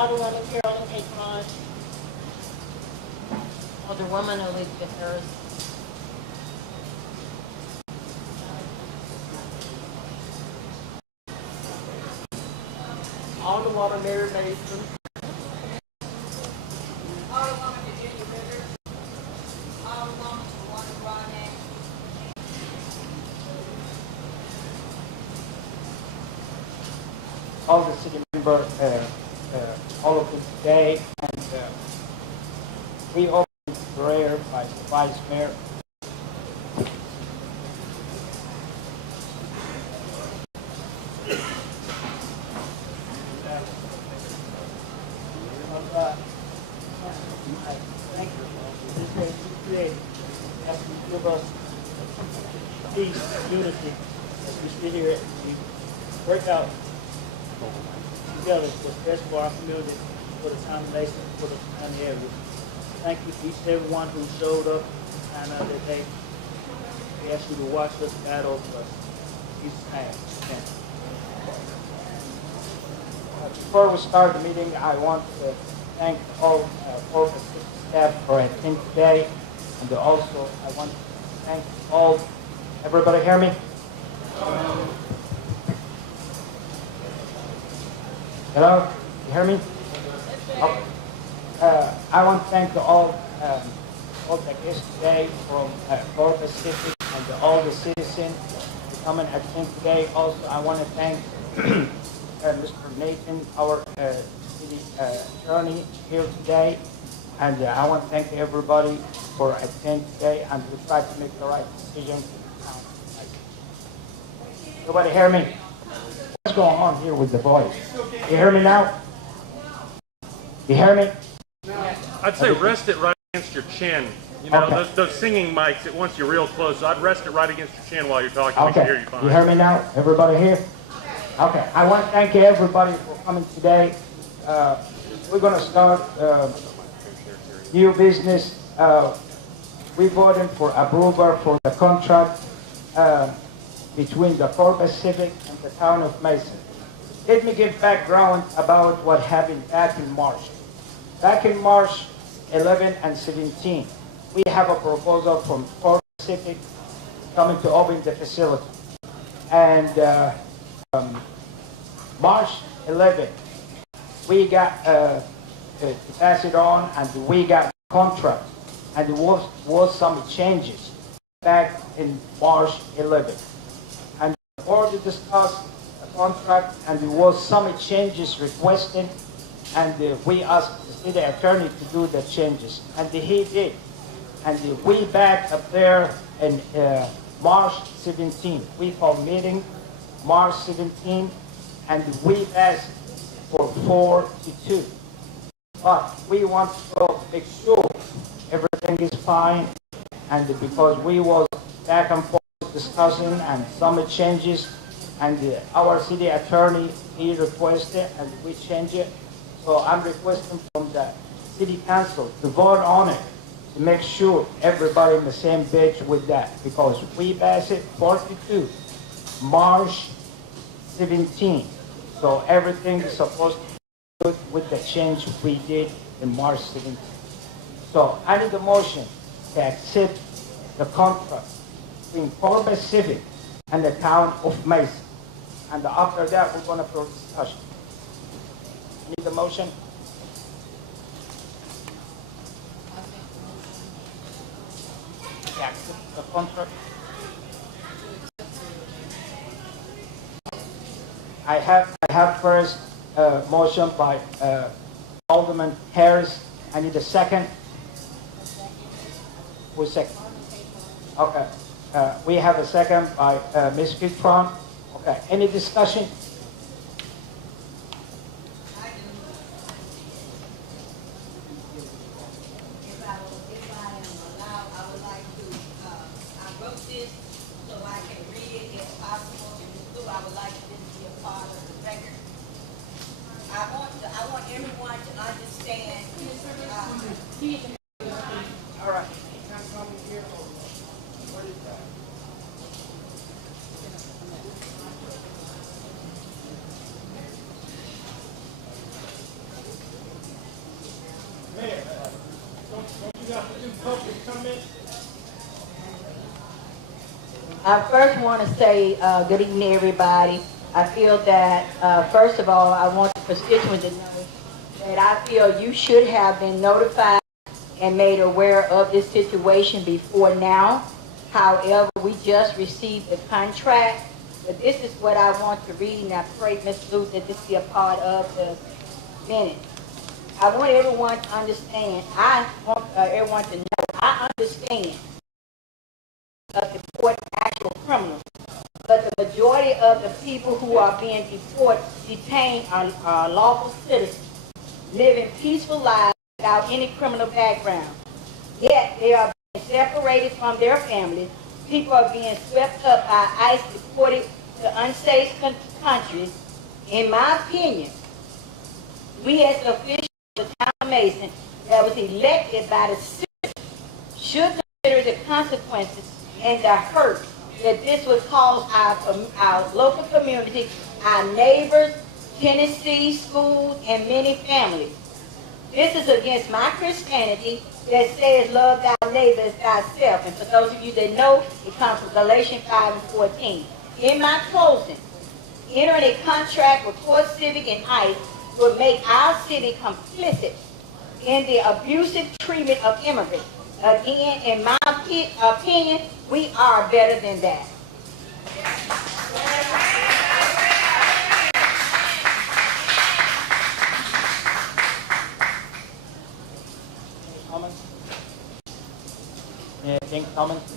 Alderwoman Carolyn Akron. Alderwoman Elizabeth Harris. Alderwoman Mary Mason. Alderwoman Virginia Ritter. Alderwoman Tawana Broadnax. All the city members, all of them today, and we open prayer by the Vice Mayor. Thank you. This way to create, as we give us peace, unity, as we sit here, we work out together what's best for our community, for the town of Mason, for the surrounding area. Thank you to each and everyone who showed up and out of their day. We ask you to watch us, guide over us. In Jesus' name. Amen. Before we start the meeting, I want to thank all corporate staff for attending today, and also I want to thank all. Everybody hear me? Hello? You hear me? Okay. I want to thank all the guests today from Corpus City and all the citizens who come and attend today. Also, I want to thank Mr. Nathan, our city attorney here today. And I want to thank everybody for attending today, and we try to make the right decision. Everybody hear me? What's going on here with the voice? You hear me now? You hear me? I'd say rest it right against your chin. You know, Okay. those singing mics, it wants you real close. So I'd rest it right against your chin while you're talking. We Okay. can hear you fine. You hear me now? Everybody here? Okay. I want to thank everybody for coming today. We're going to start new business. We voted for approval for the contract between the Corpus Civic and the town of Mason. Let me give background about what happened back in March. Back in March 11 and 17, we have a proposal from Corpus Civic coming to open the facility. And March 11, we got to pass it on, and we got contract, and there was some changes back in March 11. And the board discussed the contract, and there was some changes requested, and we asked the city attorney to do the changes, and he did. And we back up there in March 17. We called meeting March 17, and we passed for 4-2. But we want to make sure everything is fine, and because we was back and forth discussing and some changes, and our city attorney, he requested and we changed it. So I'm requesting from the city council to vote on it to make sure everybody in the same page with that, because we passed it 4-2, March 17. So everything is supposed to be good with the change we did in March 17. So I need a motion to accept the contract between Corpus Civic and the town of Mason. And after that, we're going to pro discussion. Need a motion? To accept the contract. I have first motion by Alderman Harris. I need a second. Who's second? Okay. We have a second by Ms. Fitron. Okay. Any discussion? I want everyone to understand. All right. What is that? I first want to say good evening, everybody. I feel that, first of all, I want the constituents to know that I feel you should have been notified and made aware of this situation before now. However, we just received the contract, but this is what I want to read, and I pray, Ms. Luther, that this be a part of the minute. I want everyone to understand, I want everyone to know, I understand of deport actual criminals, but the majority of the people who are being detained are lawful citizens, living peaceful lives without any criminal background. Yet they are being separated from their families. People are being swept up by ICE, deported to unsafe countries. In my opinion, we as officials of the town of Mason that was elected by the citizens should consider the consequences and the hurt that this would cause our local community, our neighbors, Tennessee schools, and many families. This is against my Christianity that says love thy neighbor as thyself. And for those of you that know, it comes from Galatians 5:14. In my closing, entering a contract with Port Civic and ICE would make our city complicit in the abusive treatment of immigrants. Again, in my opinion, we are better than that. Comments? Anything, comments?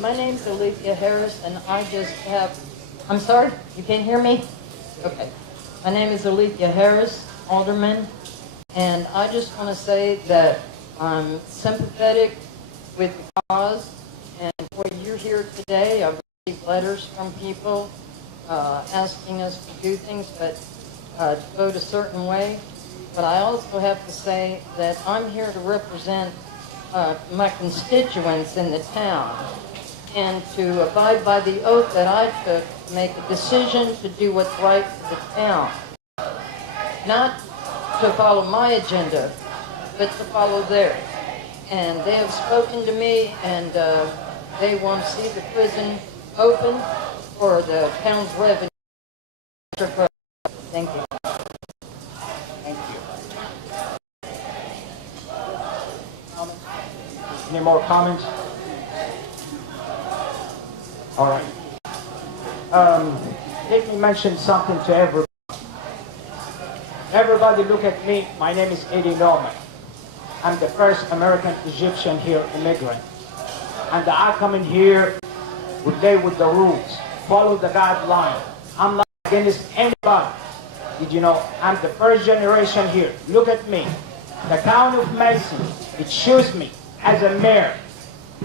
My name's Alethea Harris, and I just have, I'm sorry, you can't hear me? Okay. My name is Alethea Harris, Alderman, and I just want to say that I'm sympathetic with the cause, and for you're here today, I've received letters from people asking us to do things, but to vote a certain way. But I also have to say that I'm here to represent my constituents in the town, and to abide by the oath that I took to make a decision to do what's right for the town. Not to follow my agenda, but to follow theirs. And they have spoken to me, and they want to see the prison open for the town's revenue. Thank you. Thank you. Any more comments? All right. Let me mention something to everybody. Everybody look at me. My name is Eddie Norman. I'm the first American Egyptian here immigrant. And I come in here, we play with the rules, follow the guideline. I'm not against anybody. Did you know I'm the first generation here? Look at me. The town of Mason, it chooses me as a mayor.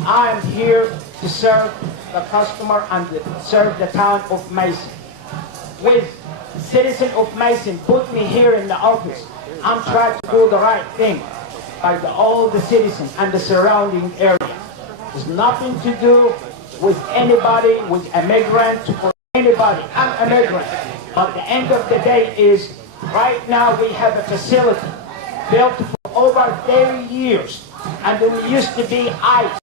I am here to serve the customer and serve the town of Mason. With citizen of Mason put me here in the office, I'm trying to do the right thing by all the citizens and the surrounding area. It's nothing to do with anybody, with immigrants or anybody. I'm immigrant. But the end of the day is, right now we have a facility built for over 30 years, and we used to be ICE,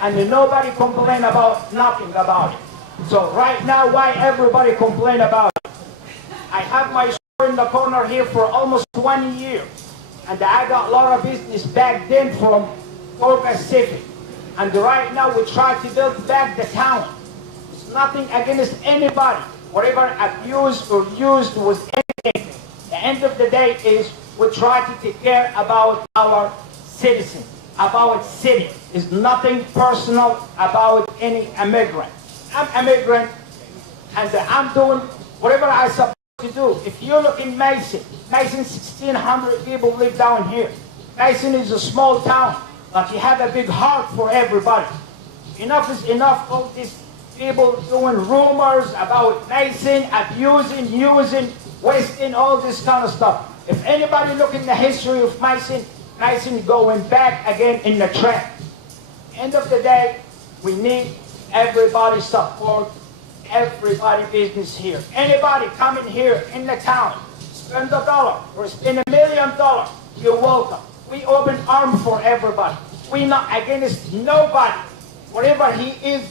and nobody complained about nothing about it. So right now, why everybody complain about it? I have my store in the corner here for almost 20 years, and I got a lot of business back then from Port Pacific. And right now we try to build back the town. It's nothing against anybody. Whatever abused or used was anything. The end of the day is we try to take care about our citizens, about city. It's nothing personal about any immigrant. I'm immigrant, and I'm doing whatever I'm supposed to do. If you look in Mason, 1,600 people live down here. Mason is a small town, but you have a big heart for everybody. Enough is enough. All these people doing rumors about Mason, abusing, using, wasting, all this kind of stuff. If anybody look in the history of Mason, Mason going back again in the track. End of the day, we need everybody's support everybody business here. Anybody coming here in the town, spend $1 or spend $1 million, you're welcome. We open arms for everybody. We're not against nobody. Whatever he is,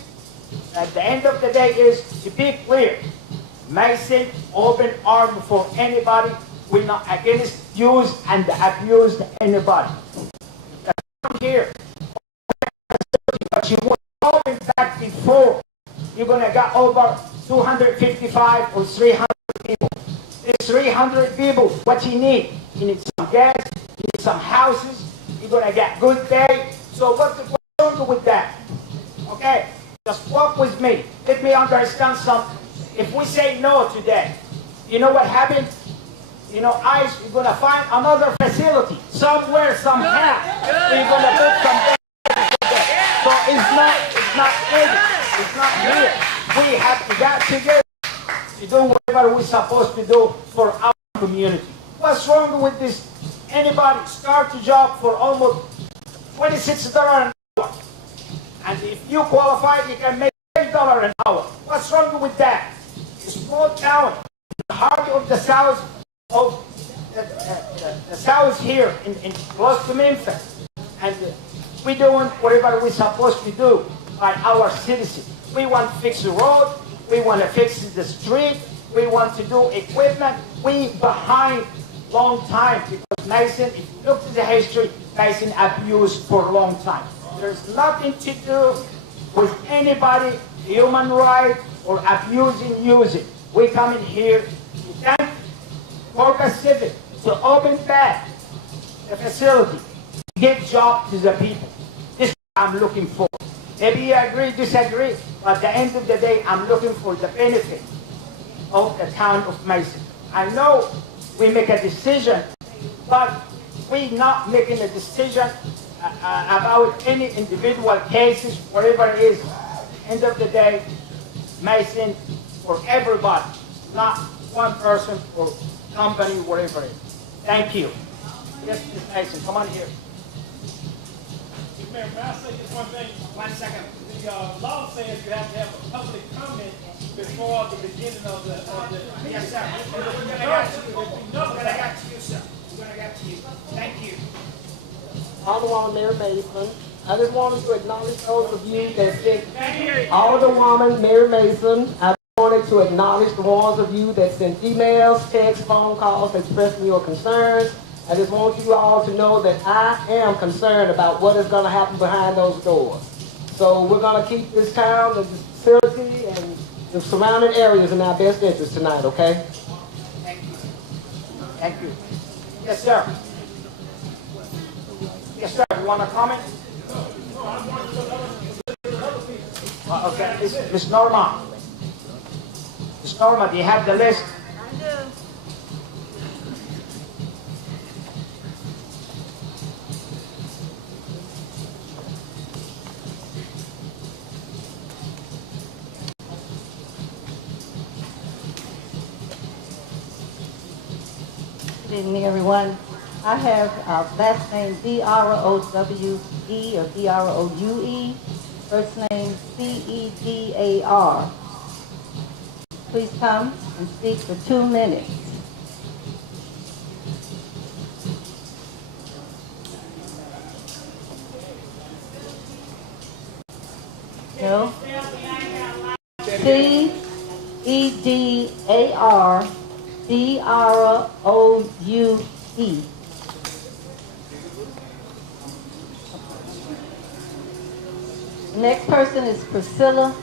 at the end of the day is, to be clear, Mason open arm for anybody. We're not against use and abuse anybody. Come here, but you were going back before. You're gonna get over 255 or 300 people. These 300 people, what you need? You need some gas, you need some houses, you're gonna get good pay. So what's wrong with that? Okay, just walk with me. Let me understand something. If we say no today, you know what happens? You know, ICE, you're gonna find another facility somewhere, somehow. So you're gonna put some there. So it's not here. We have to get together to do whatever we're supposed to do for our community. What's wrong with this? Anybody start a job for almost $26 an hour. And if you qualify, you can make $8 an hour. What's wrong with that? A small town, the heart of the south, of the south here, in close to Memphis. And we're doing whatever we're supposed to do by our citizens. We want to fix the road. We want to fix the street. We want to do equipment. We behind long time because Mason, if you look at the history, Mason abused for a long time. There's nothing to do with anybody, human rights, or abusing, using. We come in here to thank Corpus Civic to open back the facility, give job to the people. This is what I'm looking for. Maybe you agree, disagree, but at the end of the day, I'm looking for the benefit of the town of Mason. I know we make a decision, but we're not making a decision about any individual cases, whatever it is. End of the day, Mason for everybody, not one person or company, whatever it is. Thank you. Yes, Ms. Mason, come on here. Mayor, may I say just one thing? 1 second. The law says you have to have a public comment before the beginning of the. Yes, sir. We're gonna get to you, sir. We're gonna get to you. Thank you. Alderwoman Mary Mason. I just wanted to acknowledge those of you that sent Alderwoman Mary Mason. I wanted to acknowledge the ones of you that sent emails, texts, phone calls, expressing your concerns. I just want you all to know that I am concerned about what is going to happen behind those doors. So we're going to keep this town, the facility, and the surrounding areas in our best interest tonight, okay? Thank you. Thank you. Yes, sir. Yes, sir. You want to comment? Okay. Ms. Norma. Ms. Norma, do you have the list? I do. Good evening, everyone. I have last name D-R-O-W-E or D-R-O-U-E, first name C-E-D-A-R. Please come and speak for 2 minutes. No? C-E-D-A-R D-R-O-U-E. The next person is Priscilla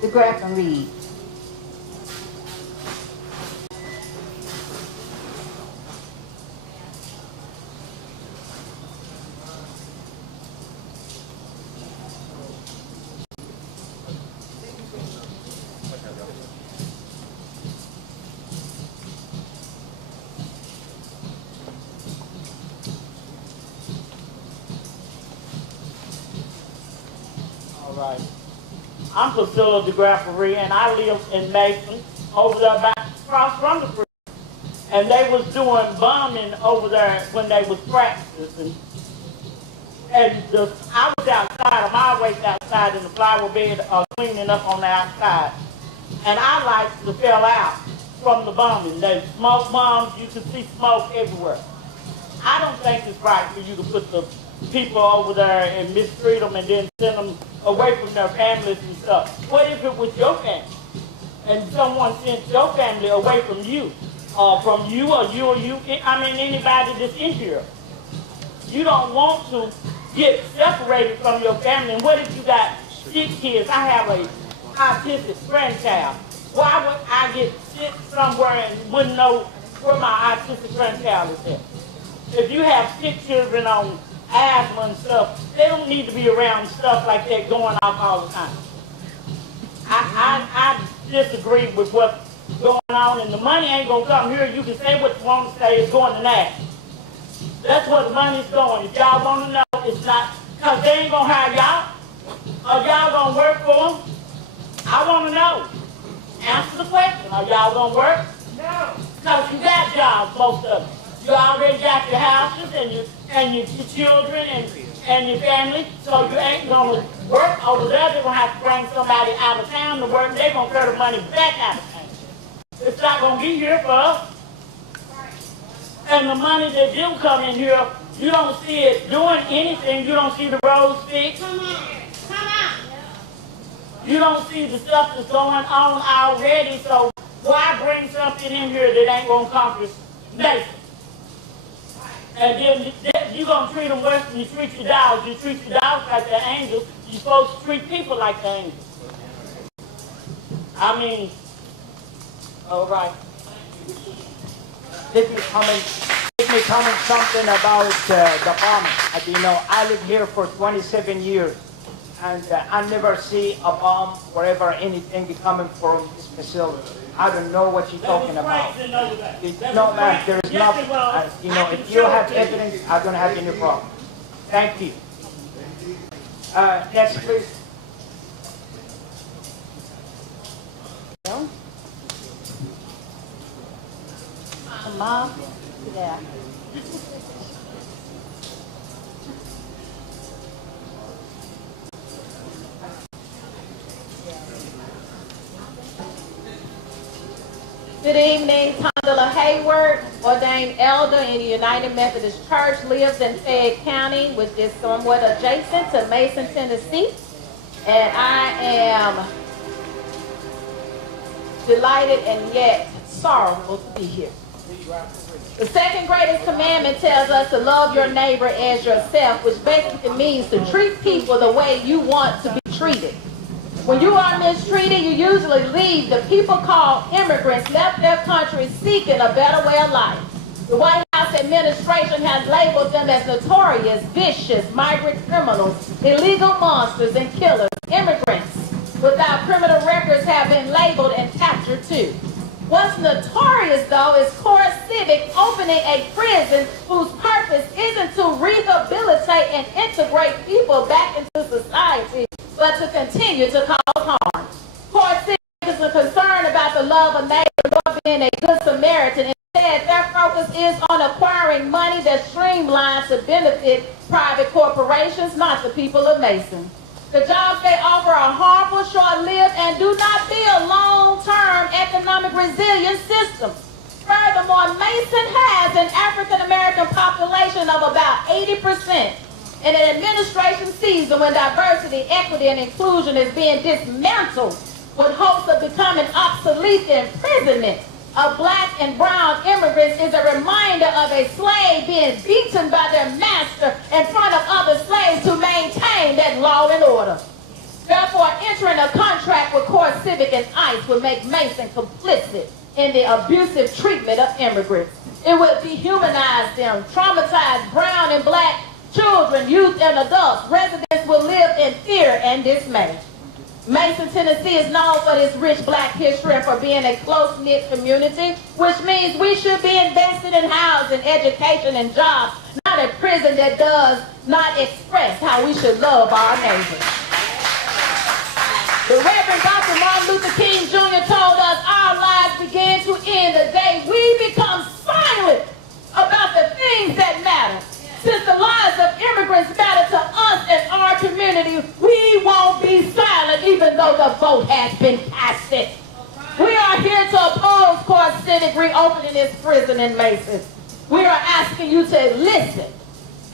DeGraffin Reed. Right. I'm Priscilla DeGraffin, and I live in Mason, over there back across from the prison. And they was doing bombing over there when they was practicing. And I was outside, I'm always outside in the flower bed cleaning up on the outside. And I like to fell out from the bombing. They smoke bombs, you can see smoke everywhere. I don't think it's right for you to put the people over there and mistreat them and then send them away from their families and stuff. What if it was your family? And someone sent your family away from you, I mean anybody that's in here. You don't want to get separated from your family. And what if you got 6 kids? I have a autistic grandchild. Why would I get sick somewhere and wouldn't know where my autistic grandchild is at? If you have 6 children on asthma and stuff, they don't need to be around stuff like that going off all the time. I disagree with what's going on, and the money ain't going to come here. You can say what you want to say, it's going to NASH. That's where the money's going. If y'all want to know, it's not, because they ain't going to hire y'all. Are y'all going to work for them? I want to know. Answer the question. Are y'all going to work? No. Because you got jobs, most of them. You already got your houses and your children and your family, so you ain't going to work over there. They're going to have to bring somebody out of town to work. They're going to throw the money back out of town. It's not going to be here for us. And the money that do come in here, you don't see it doing anything. You don't see the roads fixed. Come on. You don't see the stuff that's going on already, so why bring something in here that ain't going to accomplish nothing? And then you're going to treat them worse than you treat your dogs. You treat your dogs like they're angels. You're supposed to treat people like they're angels. I mean, all right. Let me comment something about the bomb. I live here for 27 years, and I never see a bomb wherever anything coming from this facility. I don't know what you're talking about. No, ma'am, there is nothing. If you have evidence, I don't have any problem. Thank you. Next, please. Mom, yeah. Good evening, Tondela Hayward, ordained elder in the United Methodist Church, lives in Fayette County, which is somewhat adjacent to Mason, Tennessee. And I am delighted and yet sorrowful to be here. The second greatest commandment tells us to love your neighbor as yourself, which basically means to treat people the way you want to be treated. When you are mistreated, you usually leave. The people called immigrants left their country seeking a better way of life. The White House administration has labeled them as notorious, vicious, migrant criminals, illegal monsters, and killers. Immigrants without criminal records have been labeled and captured too. What's notorious, though, is Core Civic opening a prison whose purpose isn't to rehabilitate and integrate people back into society, but to continue to cause harm. Core Civic is concerned about the love of neighbor nor being a good Samaritan. Instead, their focus is on acquiring money that streamlines to benefit private corporations, not the people of Mason. The jobs they offer are harmful, short-lived, and do not build long-term economic resilience systems. Furthermore, Mason has an African-American population of about 80%. In an administration season when diversity, equity, and inclusion is being dismantled with hopes of becoming obsolete, the imprisonment of black and brown immigrants is a reminder of a slave being beaten by their master in front of other slaves to maintain that law and order. Therefore, entering a contract with Core Civic and ICE would make Mason complicit in the abusive treatment of immigrants. It would dehumanize them, traumatize brown and black children, youth, and adults. Residents will live in fear and dismay. Mason, Tennessee is known for its rich black history and for being a close-knit community, which means we should be invested in housing, education, and jobs, not a prison that does not express how we should love our neighbors. The Reverend Dr. Martin Luther King Jr. told us our lives begin to end the day we become silent about the things that matter. Since the lives of immigrants matter to us and our community, we won't be silent even though the vote has been casted. considered reopening this prison in Mason. We are asking you to listen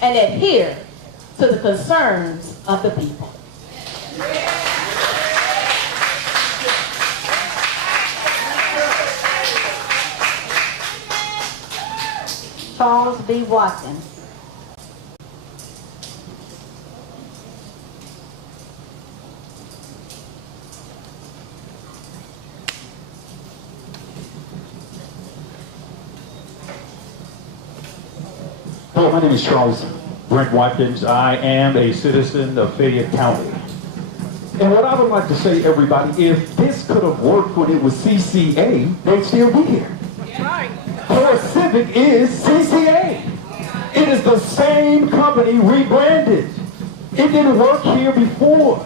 and adhere to the concerns of the people. Charles B. Watkins. Hello, my name is Charles Brent Watkins. I am a citizen of Fayette County. And what I would like to say, everybody, if this could have worked when it was CCA, they'd still be here. Core Civic is CCA. It is the same company rebranded. It didn't work here before.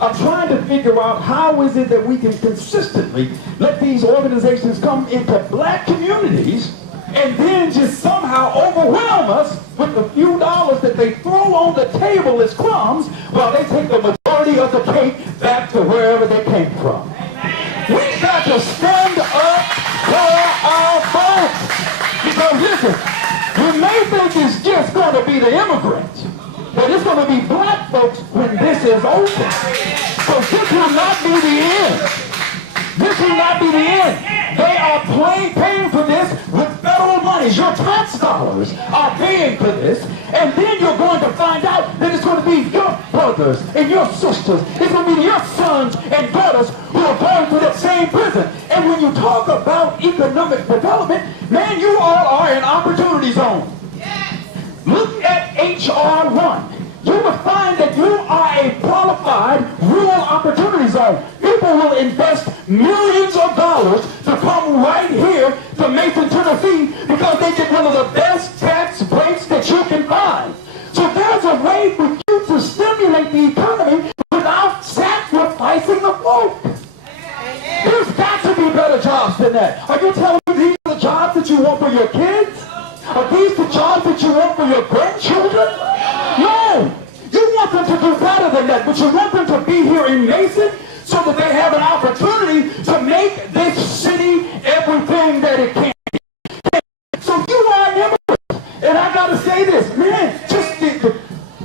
I'm trying to figure out how is it that we can consistently let these organizations come into black communities and then just somehow overwhelm us with the few dollars that they throw on the table as crumbs while they take the majority of the cake back to wherever they came from. We've got to stand up for our folks. Because listen, you may think it's just going to be the immigrants, but it's going to be black folks when this is over. So this will not be the end. This will not be the end. They are paying for this with federal monies. Your tax dollars are paying for this. And then you're going to find out that it's going to be your brothers and your sisters. It's going to be your sons and daughters who are going to that same prison. And when you talk about economic development, man, you all are in opportunity zone. Look at H.R. 1. You will find that you are a qualified rural opportunity zone. People will invest millions of dollars to come right here to Mason, Tennessee, because they get one of the best tax breaks that you can find. So there's a way for you to stimulate the economy without sacrificing the folk. There's got to be better jobs than that. Are you telling me these are the jobs that you want for your kids? Are these the jobs that you want for your grandchildren? No! You want them to do better than that, but you want them to be here in Mason so that they have an opportunity to make this city everything that it can be. So you are an immigrant. And I got to say this, man, just the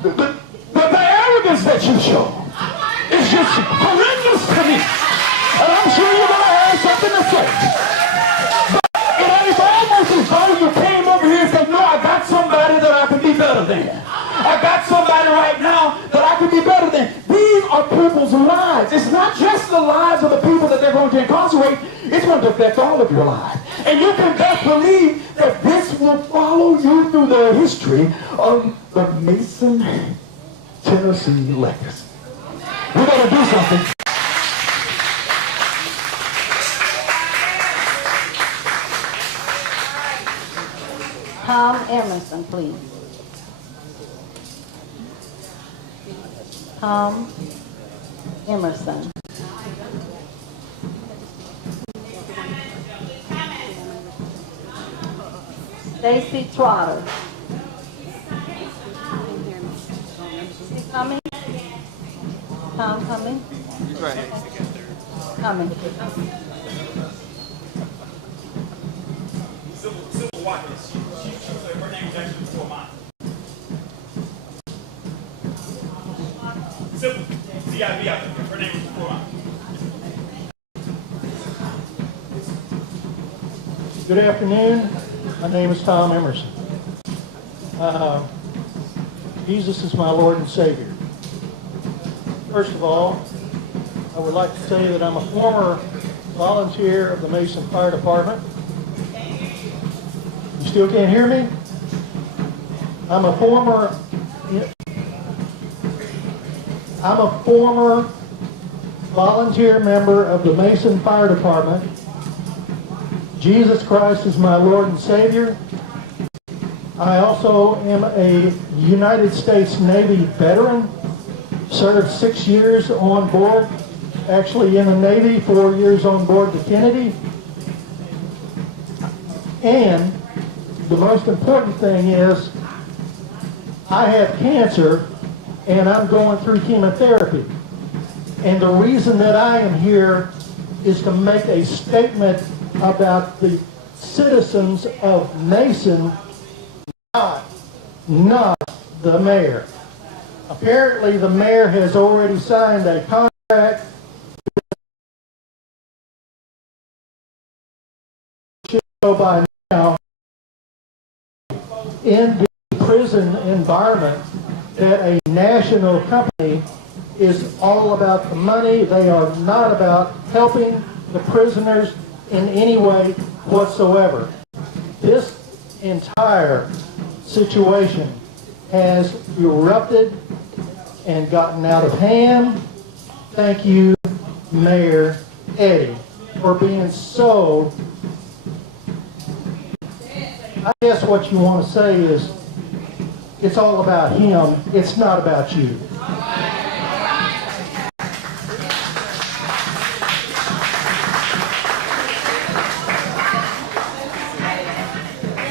arrogance that you show is just horrendous to me. And I'm sure you're going to have something to say. It's almost as though you came over here and said, no, I got somebody that I can be better than. I got somebody right now that I can be better than. These are people's lives. It's not just the lives of the people that they're going to incarcerate. It's going to affect all of your lives. And you can best believe that this will follow you through the history of the Mason, Tennessee legacy. We're going to do something. Tom Emerson, please. Tom Emerson. Stacy Trotter. Is he coming? Tom coming? He's right here. Coming. Civil Watkins. Her name was actually before mine. Civil. C-I-V, I think. Her name was before mine. Good afternoon. My name is Tom Emerson. Jesus is my Lord and Savior. First of all, I would like to say that I'm a former volunteer of the Mason Fire Department. You still can't hear me? I'm a former volunteer member of the Mason Fire Department. Jesus Christ is my Lord and Savior. I also am a United States Navy veteran, served 6 years on board, actually in the Navy, 4 years on board the Kennedy. And the most important thing is I have cancer and I'm going through chemotherapy. And the reason that I am here is to make a statement about the citizens of Mason, not the mayor. Apparently, the mayor has already signed a contract by now in the prison environment that a national company is all about the money. They are not about helping the prisoners in any way whatsoever. This entire situation has erupted and gotten out of hand. Thank you, Mayor Eddie, for being so... I guess what you want to say is it's all about him. It's not about you.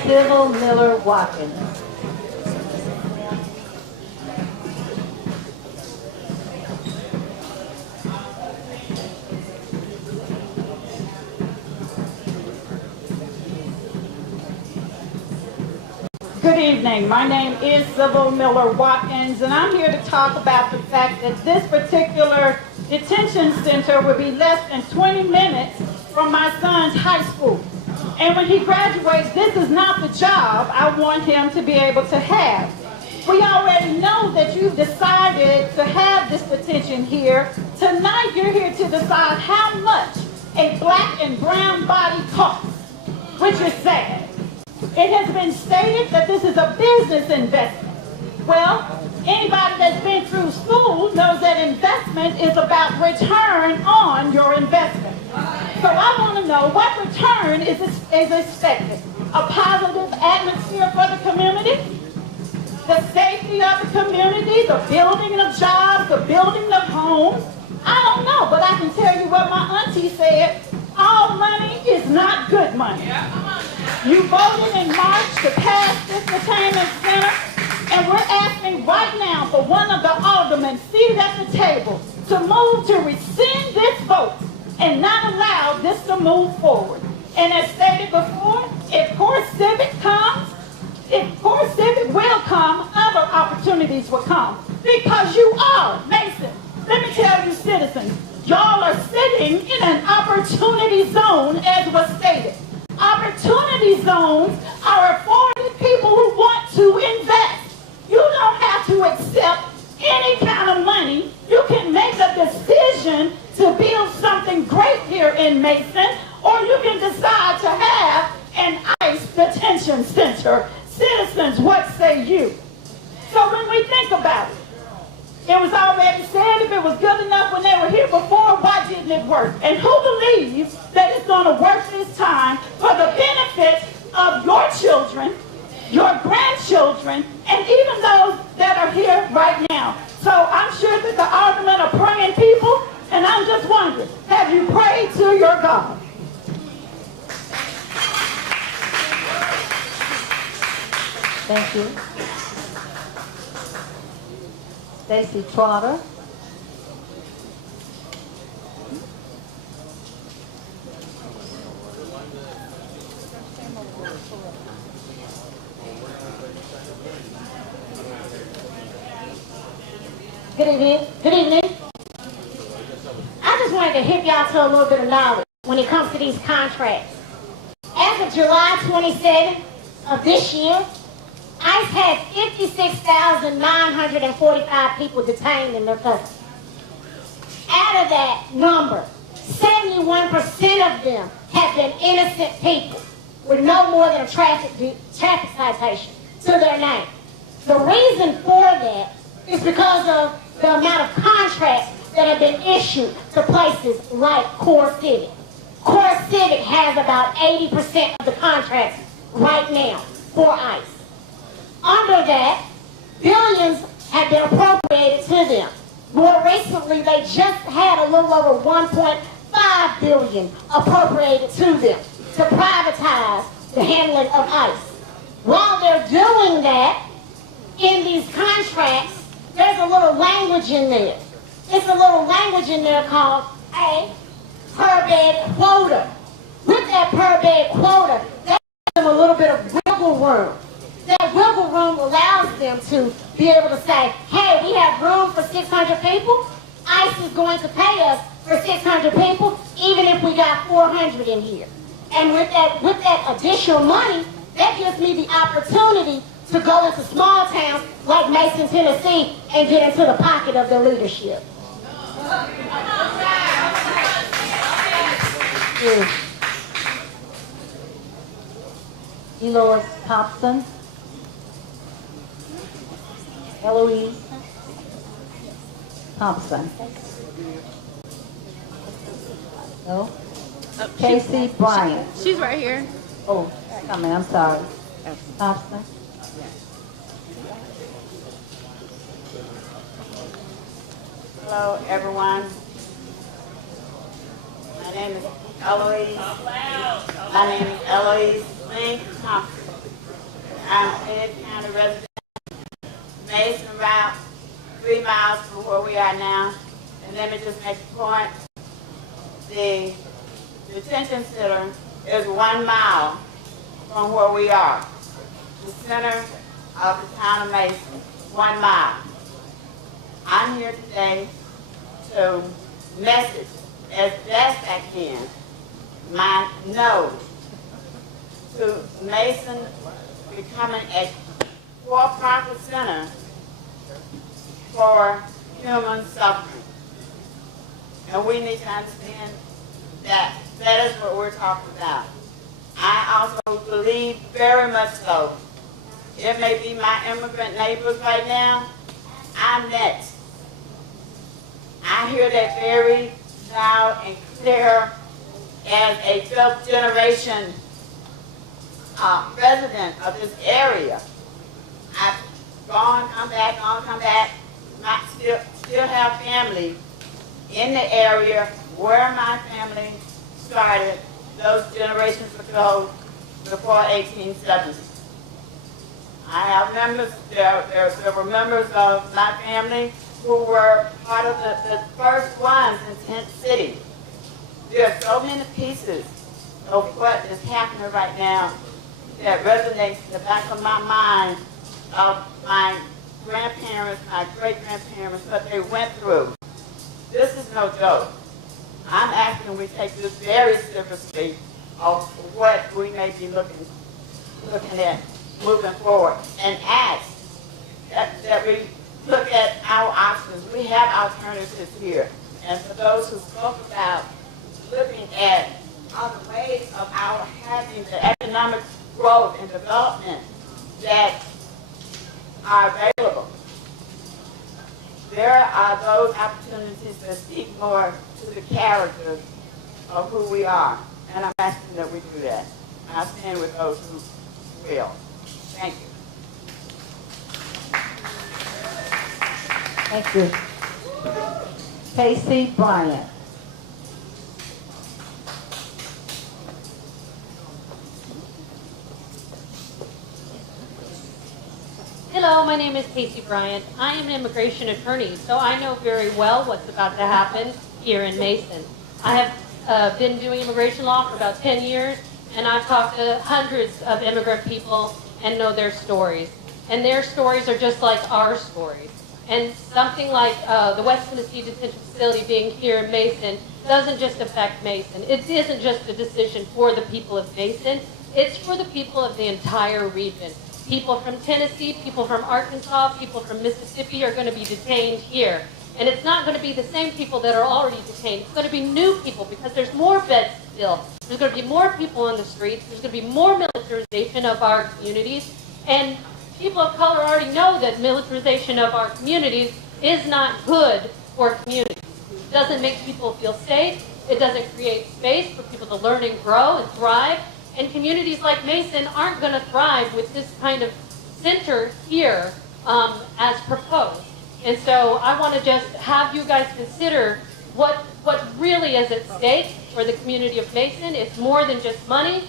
Sybil Miller Watkins. Good evening. My name is Sybil Miller Watkins, and I'm here to talk about the fact that this particular detention center will be less than 20 minutes from my son's high school. And when he graduates, this is not the job I want him to be able to have. We already know that you've decided to have this detention here. Tonight, you're here to decide how much a black and brown body costs, which is sad. It has been stated that this is a business investment. Well, anybody that's been through school knows that investment is about return on your investment. So I want to know what return is expected. A positive atmosphere for the community, the safety of the community, the building of jobs, the building of homes. I don't know, but I can tell you what my auntie said. All money is not good money. You voted in March to pass this detainment center, and we're asking right now for one of the aldermen seated at the table to move to rescind this vote and not allow this to move forward. And as stated before, if Core Civic will come, other opportunities will come. Because you are, Mason. Let me tell you, citizens, y'all are sitting in an opportunity zone, as was stated. Opportunity zones are afforded people who want to invest. You don't have to accept any kind of money. You can make a decision to build something great here in Mason, or you can decide to have an ICE detention center. Citizens, what say you? So when we think about it, it was already said if it was good enough when they were here before, why didn't it work? And who believes that it's going to work this time for the benefit of your children, your grandchildren, and even those that are here right now? So I'm sure that the aldermen are praying people, and I'm just wondering, have you prayed to your God? Thank you. Stacy Trotter. Good evening. Good evening. I just wanted to hit y'all to a little bit of knowledge when it comes to these contracts. As of July 27th of this year, ICE had 56,945 people detained in their custody. Out of that number, 71% of them have been innocent people with no more than a traffic citation to their name. The reason for that is because of the amount of contracts that have been issued to places like Core Civic. Core Civic has about 80% of the contracts right now for ICE. Under that, billions have been appropriated to them. More recently, they just had a little over $1.5 billion appropriated to them to privatize the handling of ICE. While they're doing that, in these contracts, there's a little language in there. It's a little language in there called a per bed quota. With that per a quota, that gives them a little bit of wiggle room. That wiggle room allows them to be able to say, hey, we have room for 600 people. ICE is going to pay us for 600 people, even if we got 400 in here. And with that additional money, that gives me the opportunity to go into small towns like Mason, Tennessee, and get into the pocket of the leadership. Eloise Thompson. Eloise Thompson. No? Casey Bryant. She's right here. Oh, coming, I'm sorry. Thompson. Hello, everyone. My name is Eloise. My name is Eloise Link Thompson. I'm a Fayette County resident. Mason Route, 3 miles from where we are now. And let me just make a point. The detention center is 1 mile from where we are. The center of the town of Mason, 1 mile. I'm here today to message as best I can my no to Mason becoming a for-profit center for human suffering. And we need to understand that that is what we're talking about. I also believe very much so. It may be my immigrant neighbors right now. I'm next. I hear that very loud and clear as a 12th generation resident of this area. I've gone, come back, still have family in the area where my family started those generations ago before 1870. I have members, there were members of my family who were part of the first ones in Tent City. There are so many pieces of what is happening right now that resonates in the back of my mind of my grandparents, my great-grandparents, what they went through. This is no joke. I'm asking we take this very seriously of what we may be looking at moving forward, and ask that we look at our options. We have alternatives here. And for those who spoke about looking at other ways of our having the economic growth and development that are available, there are those opportunities that speak more to the character of who we are. And I'm asking that we do that. And I stand with those who will. Thank you. Thank you. Casey Bryant. Hello, my name is Casey Bryant. I am an immigration attorney, so I know very well what's about to happen here in Mason. I have been doing immigration law for about 10 years, and I've talked to hundreds of immigrant people and know their stories. And their stories are just like our stories. And something like the West Tennessee Detention Facility being here in Mason doesn't just affect Mason. It isn't just a decision for the people of Mason. It's for the people of the entire region. People from Tennessee, people from Arkansas, people from Mississippi are going to be detained here. And it's not going to be the same people that are already detained. It's going to be new people because there's more beds still. There's going to be more people on the streets. There's going to be more militarization of our communities. And people of color already know that militarization of our communities is not good for communities. It doesn't make people feel safe. It doesn't create space for people to learn and grow and thrive. And communities like Mason aren't going to thrive with this kind of center here as proposed. And so I want to just have you guys consider what really is at stake for the community of Mason. It's more than just money.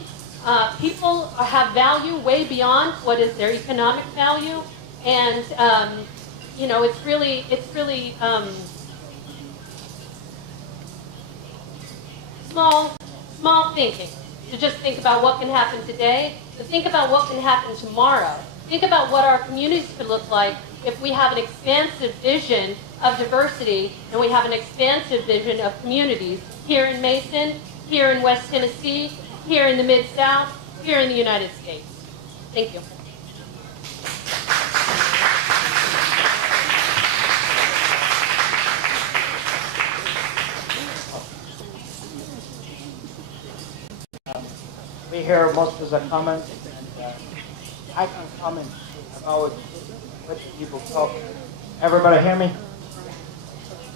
People have value way beyond what is their economic value. And, you know, it's really small thinking. to just think about what can happen today, but think about what can happen tomorrow. Think about what our communities could look like if we have an expansive vision of diversity and we have an expansive vision of communities here in Mason, here in West Tennessee, here in the Mid-South, here in the United States. Thank you. We hear most of the comments, and I can comment about what the people talk. Everybody hear me?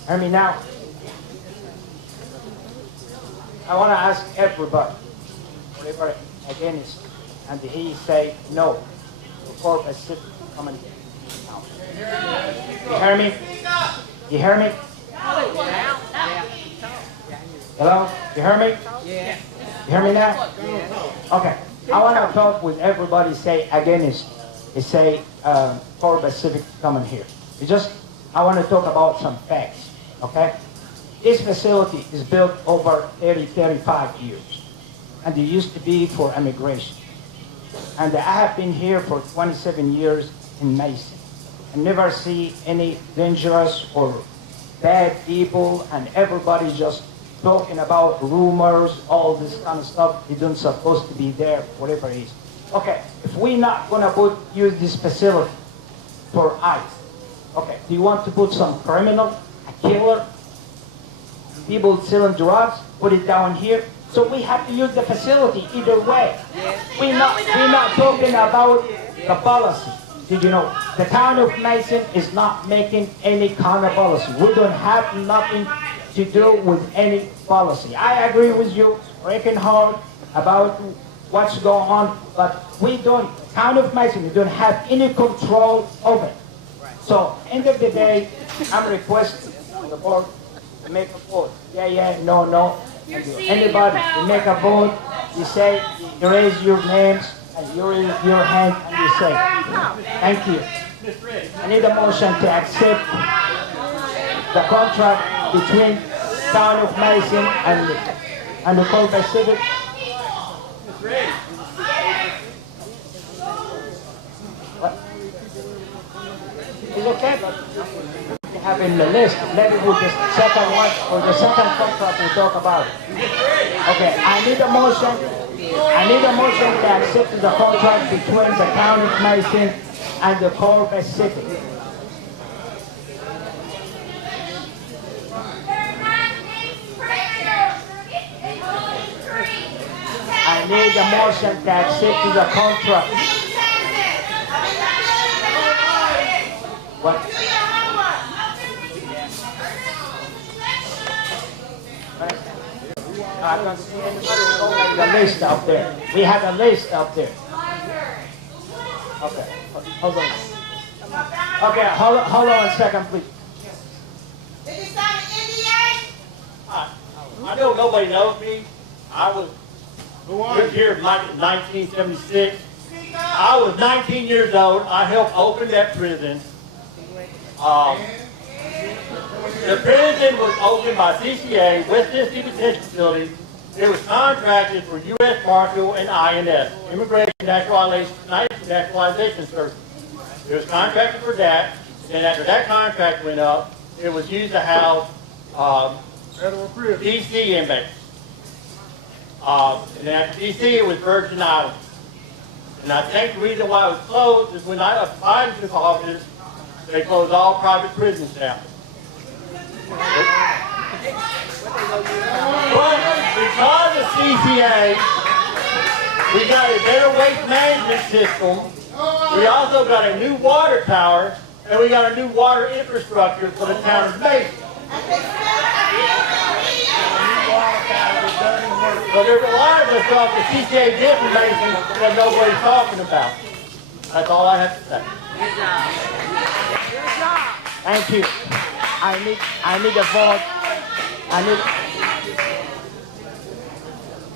Hear me now? I want to ask everybody, whatever against, and he say no before I sit comment now. You hear me? You hear me? Hello? You hear me? Yeah. You hear me now? Okay. I want to talk with everybody say against. They say for Pacific coming here. I want to talk about some facts. Okay? This facility is built over 35 years. And it used to be for immigration. And I have been here for 27 years in Mason. And never see any dangerous or bad people, and everybody just talking about rumors, all this kind of stuff. It isn't supposed to be there, whatever it is. Okay, if we're not gonna use this facility for ICE, okay, do you want to put some criminal, a killer, people selling drugs, put it down here? So we have to use the facility either way. We're not talking about the policy. Did you know the town of Mason is not making any kind of policy? We don't have nothing to do with any policy. I agree with you, working hard about what's going on, but we don't, town of Mason, we don't have any control over it. So, end of the day, I'm requesting the board to make a vote. Yeah, no. Anybody, you make a vote, you say, you raise your names, and you raise your hand, and you say, thank you. I need a motion to accept the contract between town of Mason and the Co Pacific. What? It's okay, but we have in the list. Let me do the second one or the second contract we talk about. Okay, I need a motion to accept the contract between the town of Mason and the Co Pacific. I need a motion to accept the contract. What? I don't see anybody. The list out there. We have a list out there. Okay, hold on. Okay, hold on a second, please. Did you sign an NDA? I know nobody knows me. I was here in 1976. I was 19 years old. I helped open that prison. The prison was opened by CCA, West Tennessee Detention Facility. It was contracted for U.S. Marshal and INS, Immigration Naturalization Service. It was contracted for that, and after that contract went up, it was used to house DC inmates. And after DC, it was Virgin Islands. And I think the reason why it was closed is when Biden took office, they closed all private prisons down. But because of CCA, we got a better waste management system. We also got a new water tower, and we got a new water infrastructure for the town of Mason. But there's a lot of the stuff that CCA did in Mason that nobody's talking about. That's all I have to say. Good job. Good job. Thank you. I need a vote.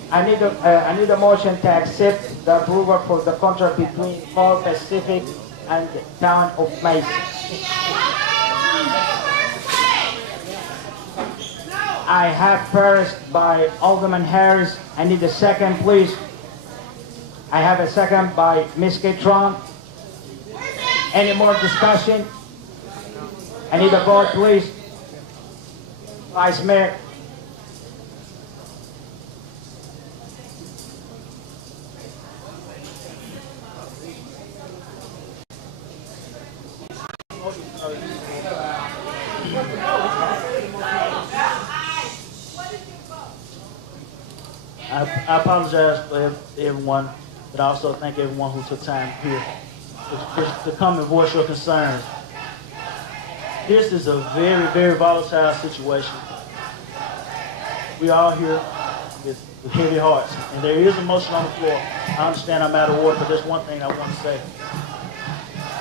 I need a motion to accept the approval for the contract between Co Pacific and the town of Mason. I have first by Alderman Harris I need a second, please. I have a second by Ms. Kitron. Any more discussion? I need a vote, please. Vice Mayor. I apologize for everyone, but I also thank everyone who took time here to come and voice your concerns. This is a very, very volatile situation. We all here with heavy hearts, and there is emotion on the floor. I understand I'm out of order, but there's one thing I want to say.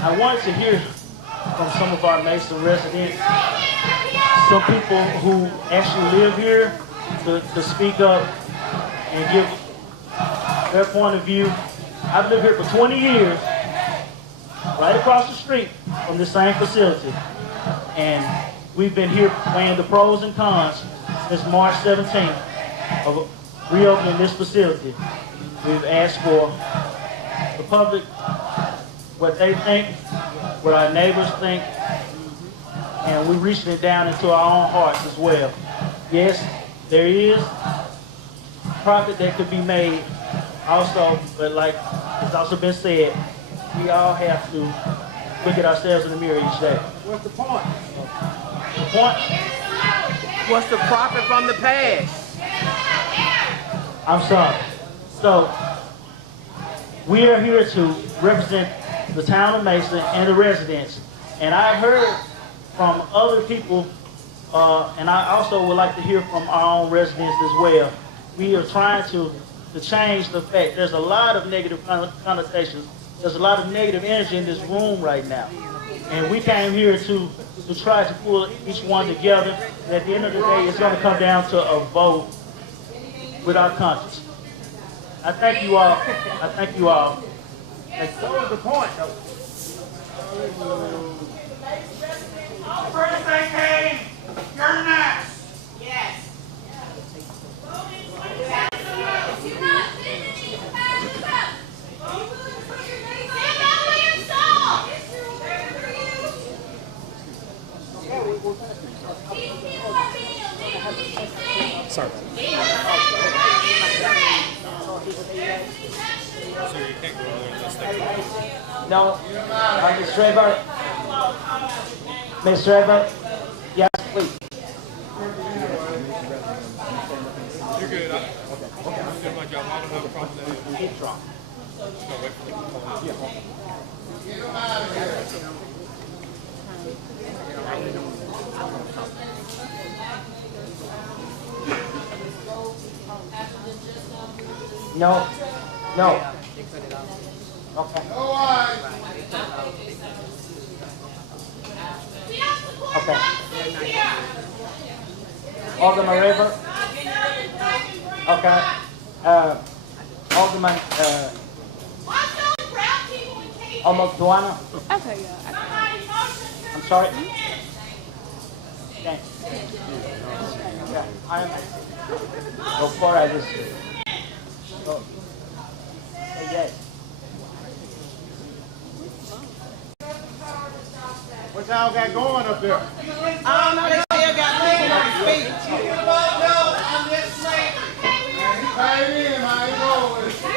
I wanted to hear from some of our Mason residents, some people who actually live here, to speak up and give their point of view. I've lived here for 20 years, right across the street from this same facility. And we've been here weighing the pros and cons since March 17th of reopening this facility. We've asked for the public, what they think, what our neighbors think, and we're reaching it down into our own hearts as well. Yes, there is profit that could be made also, but like it's also been said, we all have to look at ourselves in the mirror each day. What's the point? The point? What's the profit from the past? I'm sorry. So, we are here to represent the town of Mason and the residents. And I've heard from other people, and I also would like to hear from our own residents as well. We are trying to change the fact there's a lot of negative connotations. There's a lot of negative energy in this room right now. And we came here to try to pull each one together. And at the end of the day, it's going to come down to a vote with our conscience. I thank you all. I thank you all. That was the point, though. First they came, you're next. Yes. You're not finished. Sorry. No. Ms. Trevor. Ms. Trevor. Yes, please. You're good. Okay. I feel like y'all might have a problem there. Keep strong. No. No. Okay. Okay. Alderman River. Okay. Alderman Almost Duana. Okay, yeah. I'm sorry. Okay. Yeah, I'm before I just say yes. What y'all got going up there? I don't know, they still got people on the speech. I'm just saying. You paid in, I ain't going with it.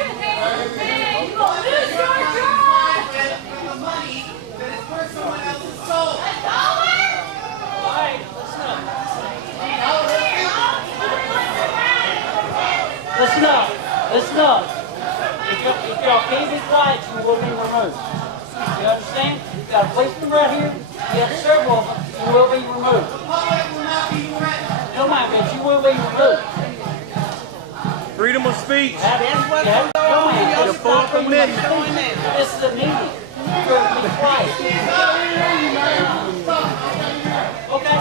You gonna lose your job. The money that is for someone else's soul. Listen up. Listen up. If y'all can't be quiet, you will be removed. You understand? You've got a policeman right here. You have several of them. You will be removed. The public will not be threatened. Don't mind, but you will be removed. Freedom of speech. That's what's going on in your The Fourth Amendment. This is a meeting. You're going to be quiet. Okay.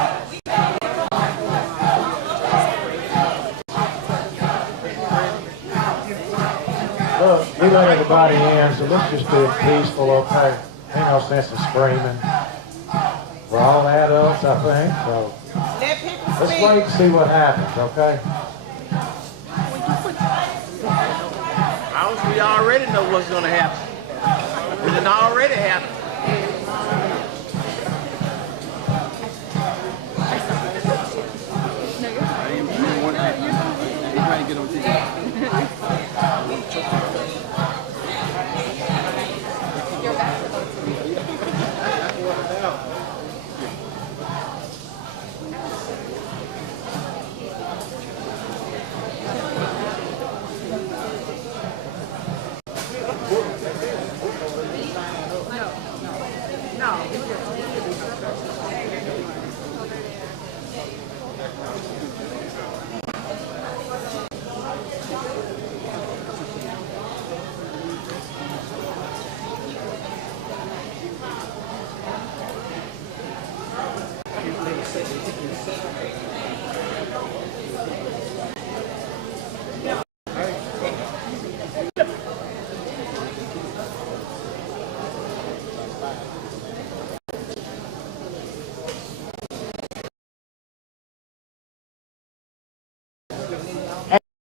Look, we let everybody in, so let's just do it peaceful, okay? Ain't no sense in screaming. We're all adults, I think, so Let people let's speak. wait and see what happens, okay? When you put house, we already know what's going to happen. It done already happened.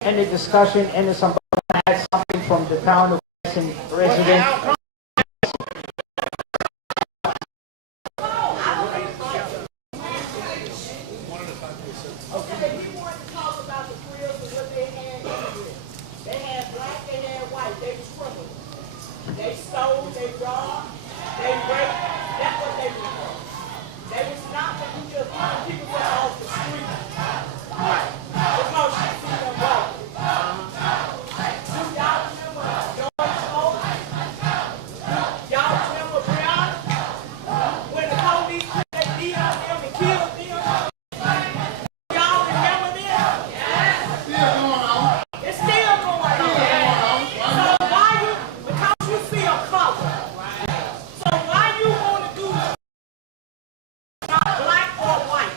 Any discussion, any somebody had something from the town of Mason resident? They stole, they robbed, they raped. That's what they were. They was not when you just put people off the street. Right. Because you see them walking. Do y'all remember George Floyd? Y'all remember Breonna? When the police put their beat on them and killed them? Y'all remember them? Yes. It's still going on. It's still going on. So why you, because you see a color. So why you want to do not black or white?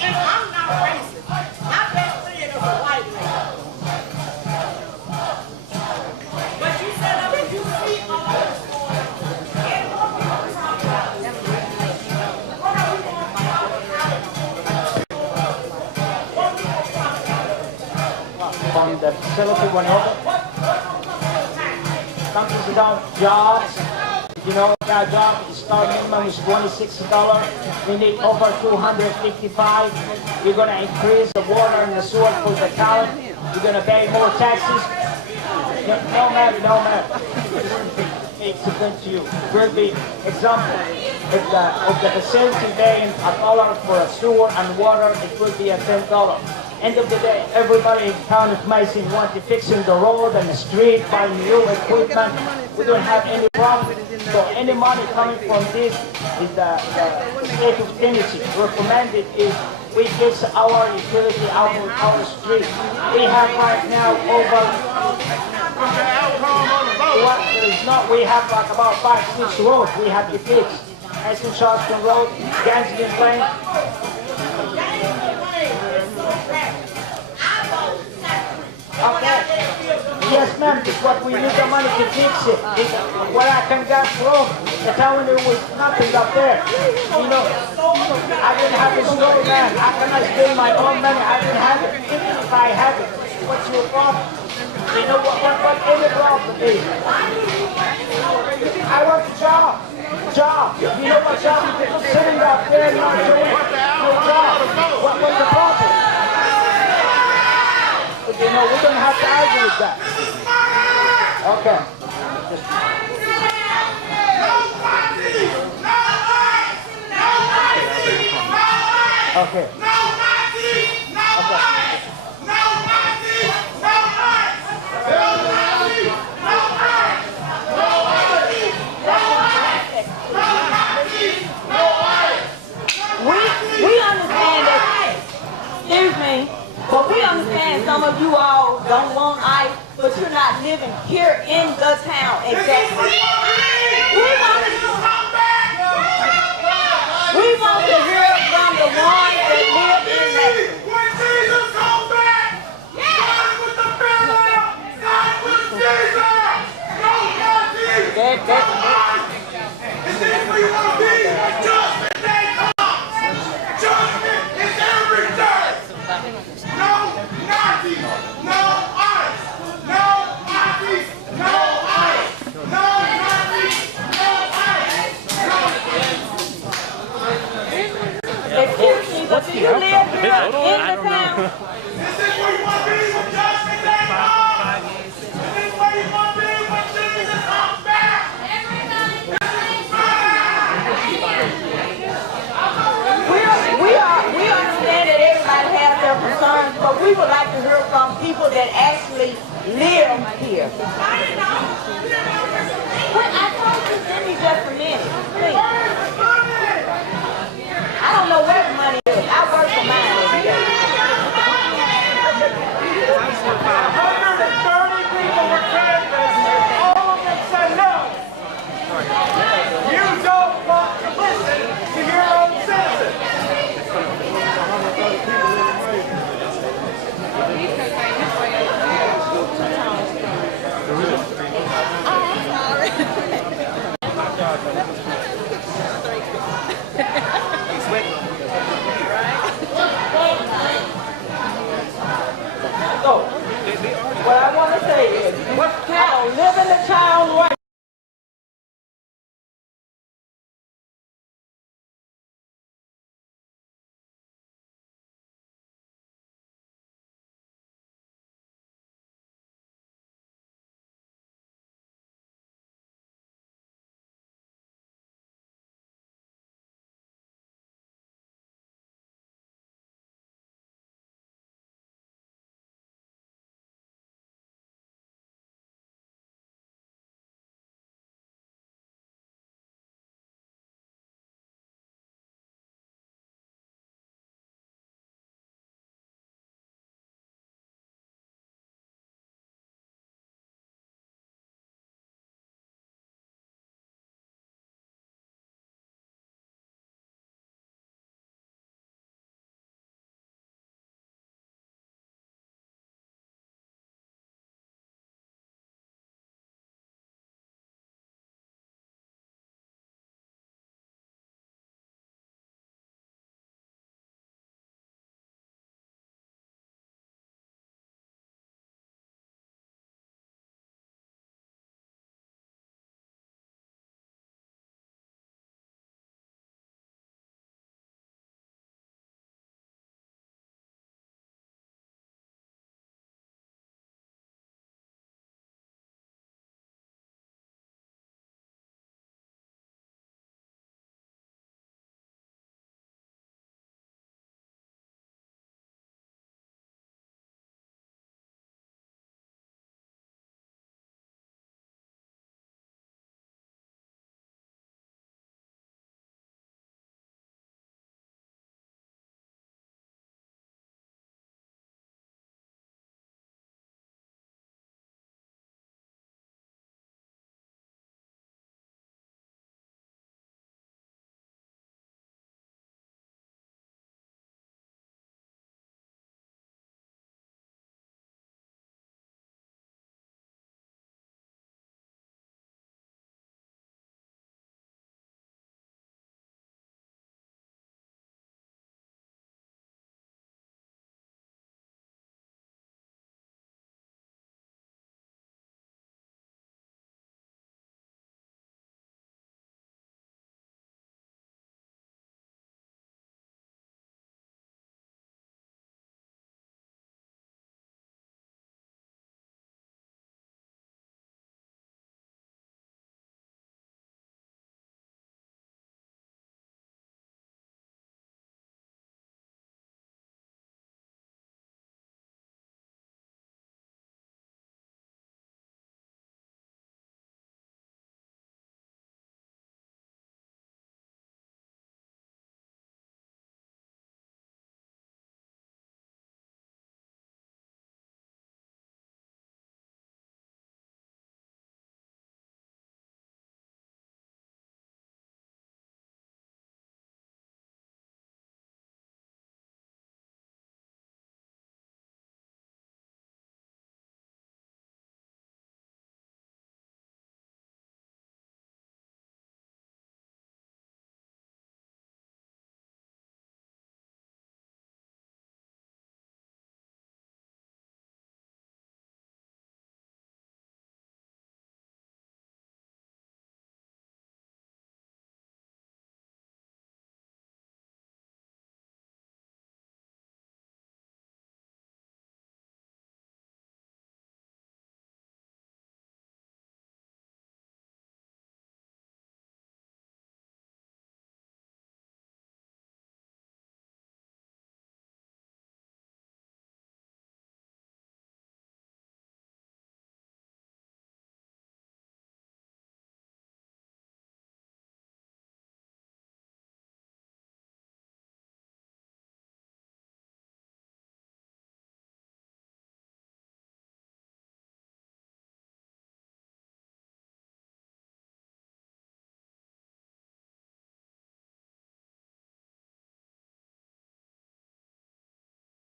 And I'm not racist. My best friend is a white lady. But you said that when you see all this going on, and what we want to talk about, what are we going to talk about? What we going to talk about? From the facility went over. Companies about jobs. You know what our job is start minimum is $26. We need over 255. You're gonna increase the water and the sewer for the town. You're gonna pay more taxes. No matter, no matter. It's good to you. Will be example. If the facility paying $1 for a sewer and water, it will be a $10. End of the day, everybody in town of Mason want to fixing the road and the street, buying new equipment. We don't have any problem. So any money coming from this is the state of Tennessee. Recommended is we fix our utility out on our street. We have right now over we have like about 5-6 roads we have to fix. Mason Charleston Road, Gansden Lane. Okay. Yes, ma'am, it's what we need the money to fix it. What I can get from the town, there was nothing up there. You know, I didn't have this road, man. How can I spend my own money? I didn't have it. If I have it, what's your problem? You know what any problem is? I want a job. Job. You know what job? Sitting out there not doing no job. What's the problem? But you know, we don't have to argue with that. Okay. Okay. We understand that, excuse me, but we understand some of you all don't want ICE, but you're not living here in the town. Exactly. We want to hear from the ones that live in Mason. When Jesus comes back, God with the farewell, God with Jesus. No God, is this where you want to be? Judgment day comes. Judgment is every day. No Nazis, no ICE, no we would like to hear from people that actually live here. I told you, give me just a minute, please.